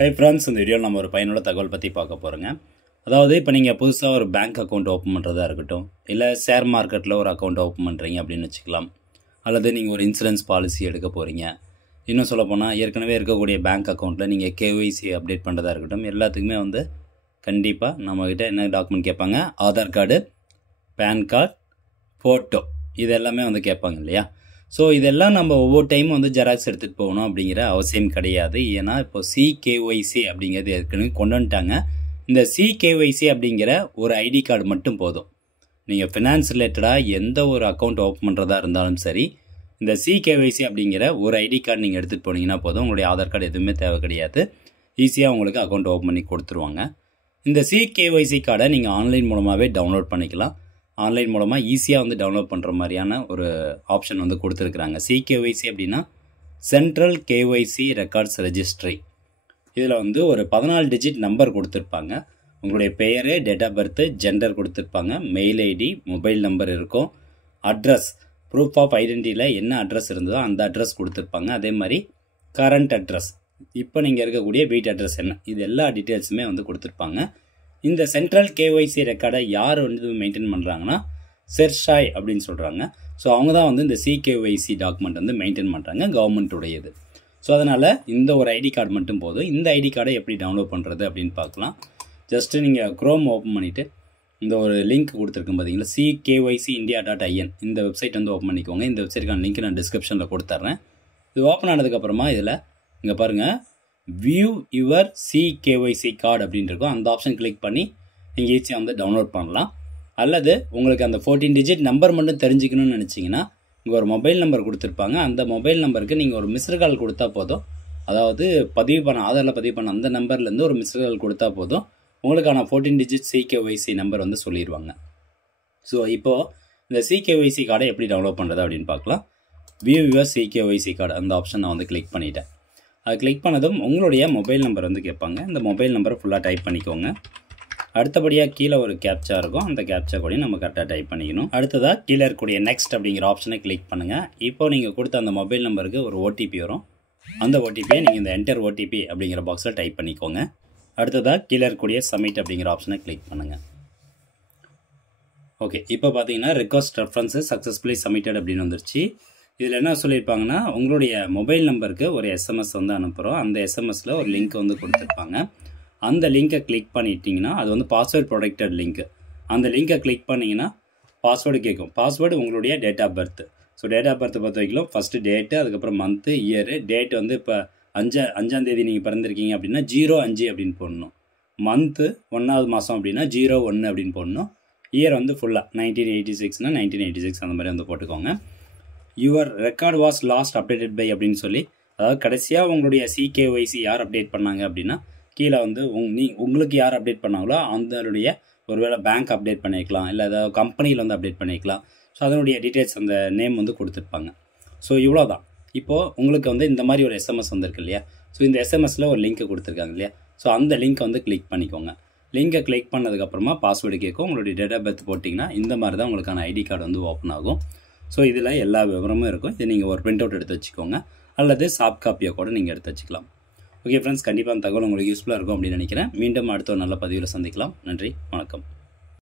Hi friends, இந்த வீடியோவில் நம்ம ஒரு பயனுள்ள தகவல் பற்றி பார்க்க போகிறோங்க. அதாவது இப்போ நீங்கள் புதுசாக ஒரு பேங்க் அக்கௌண்ட் ஓப்பன் பண்ணுறதா இருக்கட்டும், இல்லை ஷேர் மார்க்கெட்டில் ஒரு அக்கௌண்ட் ஓப்பன் பண்ணுறீங்க அப்படின்னு வச்சுக்கலாம். அல்லது நீங்கள் ஒரு இன்சூரன்ஸ் பாலிசி எடுக்க போகிறீங்க. இன்னும் சொல்லப்போனால் ஏற்கனவே இருக்கக்கூடிய பேங்க் அக்கௌண்ட்டில் நீங்கள் கேஒய்சி அப்டேட் பண்ணுறதா இருக்கட்டும், எல்லாத்துக்குமே வந்து கண்டிப்பாக நம்மக்கிட்ட என்ன டாக்குமெண்ட் கேட்பாங்க, Aadhaar card, pan card, photo, இது எல்லாமே வந்து கேட்பாங்க இல்லையா. ஸோ இதெல்லாம் நம்ம ஒவ்வொரு டைமும் வந்து ஜெராக்ஸ் எடுத்துகிட்டு போகணும் அப்படிங்கிற அவசியம் கிடையாது. ஏன்னா இப்போ சிகேஒய்சி அப்படிங்கிறது ஏற்கனவே கொண்டு வந்துட்டாங்க. இந்த சிகேஒய்சி அப்படிங்கிற ஒரு ஐடி கார்டு மட்டும் போதும். நீங்கள் ஃபினான்ஸ் ரிலேட்டடாக எந்த ஒரு அக்கௌண்ட் ஓப்பன் பண்ணுறதா இருந்தாலும் சரி, இந்த சிகேஒய்சி அப்படிங்கிற ஒரு ஐடி கார்டு நீங்கள் எடுத்துகிட்டு போனீங்கன்னா போதும். உங்களுடைய ஆதார் கார்டு எதுவுமே தேவை கிடையாது. ஈஸியாக உங்களுக்கு அக்கௌண்ட் ஓப்பன் பண்ணி கொடுத்துருவாங்க. இந்த சிகேஒய்சி கார்டை நீங்கள் ஆன்லைன் மூலமாகவே டவுன்லோட் பண்ணிக்கலாம். ஆன்லைன் மூலமாக ஈஸியாக வந்து டவுன்லோட் பண்ணுற மாதிரியான ஒரு ஆப்ஷன் வந்து கொடுத்துருக்குறாங்க. சிகேஒய்சி அப்படின்னா சென்ட்ரல் கேஒய்சி ரெக்கார்ட்ஸ் ரெஜிஸ்ட்ரி. இதில் வந்து ஒரு 14 டிஜிட் நம்பர் கொடுத்துருப்பாங்க. உங்களுடைய பெயர், டேட் ஆஃப் பர்த்து, ஜெண்டர் கொடுத்துருப்பாங்க, மெயில் ஐடி, மொபைல் நம்பர் இருக்கும், அட்ரஸ், ப்ரூஃப் ஆஃப் ஐடென்டிட்டியில் என்ன அட்ரஸ் இருந்ததோ அந்த அட்ரஸ் கொடுத்துருப்பாங்க. அதே மாதிரி கரண்ட் அட்ரஸ், இப்போ நீங்கள் இருக்கக்கூடிய வீட்டு அட்ரஸ் என்ன, இது எல்லா டீட்டெயில்ஸுமே வந்து கொடுத்துருப்பாங்க. இந்த சென்ட்ரல் கேஒய்சி ரெக்கார்டை யார் வந்து மெயின்டைன் பண்ணுறாங்கன்னா செர்ஷாய் அப்படின்னு சொல்கிறாங்க. ஸோ அவங்க தான் வந்து இந்த சிகேஒய்சி டாக்குமெண்ட் வந்து மெயின்டைன் பண்ணுறாங்க, கவர்மெண்ட் உடையது. ஸோ அதனால் இந்த ஒரு ஐடி கார்டு மட்டும் போதும். இந்த ஐடி கார்டை எப்படி டவுன்லோட் பண்ணுறது அப்படின்னு பார்க்கலாம். ஜஸ்ட்டு நீங்கள் குரோம் ஓப்பன் பண்ணிவிட்டு இந்த ஒரு லிங்க் கொடுத்துருக்கோம் பார்த்தீங்களா, CKYCindia.in, இந்த வெப்சைட் வந்து ஓப்பன் பண்ணிக்கோங்க. இந்த வெப்சைட்டுக்கான லிங்க் நான் டிஸ்கிரிப்ஷனில் கொடுத்துட்றேன். இது ஓப்பன் ஆனதுக்கப்புறமா இதில் இங்கே பாருங்கள், வியூ யுவர் சிகேஒய்சி கார்டு அப்படின்னு இருக்கும். அந்த ஆப்ஷன் கிளிக் பண்ணி நீங்கள் ஈஸியாக வந்து டவுன்லோட் பண்ணலாம். அல்லது உங்களுக்கு அந்த 14 டிஜிட் நம்பர் மட்டும் தெரிஞ்சுக்கணும்னு நினச்சிங்கன்னா இங்கே ஒரு மொபைல் நம்பர் கொடுத்துருப்பாங்க. அந்த மொபைல் நம்பருக்கு நீங்கள் ஒரு மிஸ்டு கால் கொடுத்தா போதும். அதாவது ஆதாரில் பதிவு பண்ண அந்த நம்பர்லேருந்து ஒரு மிஸ்டு கால் கொடுத்தா போதும், உங்களுக்கான 14 டிஜிட் சிகேஒய்சி நம்பர் வந்து சொல்லிடுவாங்க. ஸோ இப்போது இந்த சிகேஒய்சி கார்டை எப்படி டவுன்லோட் பண்ணுறது அப்படின்னு பார்க்கலாம். வியூ யுவர் சிகேஒய்சி கார்டு, அந்த ஆப்ஷன் நான் வந்து கிளிக் பண்ணிட்டேன். அது கிளிக் பண்ணதும் உங்களுடைய மொபைல் நம்பர் வந்து கேட்பாங்க. இந்த மொபைல் நம்பரை ஃபுல்லாக டைப் பண்ணிக்கோங்க. அடுத்தபடியாக கீழே ஒரு கேப்சா இருக்கும். அந்த கேப்சா கூட நம்ம கரெக்டாக டைப் பண்ணிக்கணும். அடுத்ததாக கீழே இருக்கக்கூடிய நெக்ஸ்ட் அப்படிங்கிற ஆப்ஷனை கிளிக் பண்ணுங்கள். இப்போ நீங்கள் கொடுத்த அந்த மொபைல் நம்பருக்கு ஒரு ஓடிபி வரும். அந்த ஓடிபியை நீங்கள் இந்த என்டர் ஓடிபி அப்படிங்கிற பாக்ஸில் டைப் பண்ணிக்கோங்க. அடுத்ததாக கீழே இருக்கக்கூடிய சப்மிட் அப்படிங்கிற ஆப்ஷனை கிளிக் பண்ணுங்கள். ஓகே, இப்போ பார்த்தீங்கன்னா ரிக்வஸ்ட் ரெஃபரன்ஸஸ் சக்ஸஸ்ஃபுல்லி சப்மிட்டட் அப்படின்னு வந்துருச்சு. இதில் என்ன சொல்லியிருப்பாங்கன்னா, உங்களுடைய மொபைல் நம்பருக்கு ஒரு எஸ்எம்எஸ் வந்து அனுப்புகிறோம். அந்த எஸ்எம்எஸில் ஒரு லிங்க் வந்து கொடுத்துருப்பாங்க. அந்த லிங்கை கிளிக் பண்ணிட்டீங்கன்னா அது வந்து பாஸ்வேர்ட் ப்ரொடெக்டட் லிங்க். அந்த லிங்கை கிளிக் பண்ணிங்கன்னா பாஸ்வேர்டு கேட்கும். பாஸ்வேர்டு உங்களுடைய date of birth. So date of birth பொறுத்த வரைக்கும் ஃபஸ்ட்டு டேட்டு, அதுக்கப்புறம் மந்த்து, இயரு. டேட் வந்து இப்போ 5ஆம் தேதி நீங்கள் பிறந்திருக்கீங்க அப்படின்னா 05 அப்படின்னு போடணும். மந்த்து 1வது மாதம் அப்படின்னா 01 அப்படின்னு போடணும். இயர் வந்து ஃபுல்லாக 1986னா 1986 அந்த மாதிரி வந்து போட்டுக்கோங்க. Your record was last updated by அப்படின்னு சொல்லி, அதாவது கடைசியாக உங்களுடைய சிகேஒய்சி யார் அப்டேட் பண்ணாங்க அப்படின்னா கீழே வந்து உங்களுக்கு யார் அப்டேட் பண்ணாங்களோ அதனுடைய ஒருவேளை பேங்க் அப்டேட் பண்ணிக்கலாம், இல்லை ஏதாவது கம்பெனியில் வந்து அப்டேட் பண்ணிக்கலாம். ஸோ அதனுடைய டீட்டெயில்ஸ் அந்த நேம் வந்து கொடுத்துருப்பாங்க. ஸோ இவ்வளோ தான். இப்போது உங்களுக்கு வந்து இந்த மாதிரி ஒரு எஸ்எம்எஸ் வந்திருக்கு இல்லையா. ஸோ இந்த எஸ்எம்எஸில் ஒரு லிங்க் கொடுத்துருக்காங்க இல்லையா. ஸோ அந்த லிங்க்கை வந்து கிளிக் பண்ணிக்கோங்க. லிங்கை கிளிக் பண்ணதுக்கப்புறமா பாஸ்வேர்டு கேட்கும். உங்களுடைய டேட் ஆஃப் பர்த் போட்டிங்கன்னா இந்த மாதிரி தான் உங்களுக்கான ஐடி கார்டு வந்து ஓப்பன் ஆகும். ஸோ இதில் எல்லா விவரமும் இருக்கும். இதை நீங்கள் ஒரு பிரிண்ட் அவுட் எடுத்து வச்சுக்கோங்க, அல்லது சாஃப்ட் காப்பியை கூட நீங்கள் எடுத்து வச்சுக்கலாம். ஓகே ஃப்ரெண்ட்ஸ், கண்டிப்பாக அந்த தகவல் உங்களுக்கு யூஸ்ஃபுல்லாக இருக்கும் அப்படின்னு நினைக்கிறேன். மீண்டும் அடுத்த ஒரு நல்ல பதிவில் சந்திக்கலாம். நன்றி, வணக்கம்.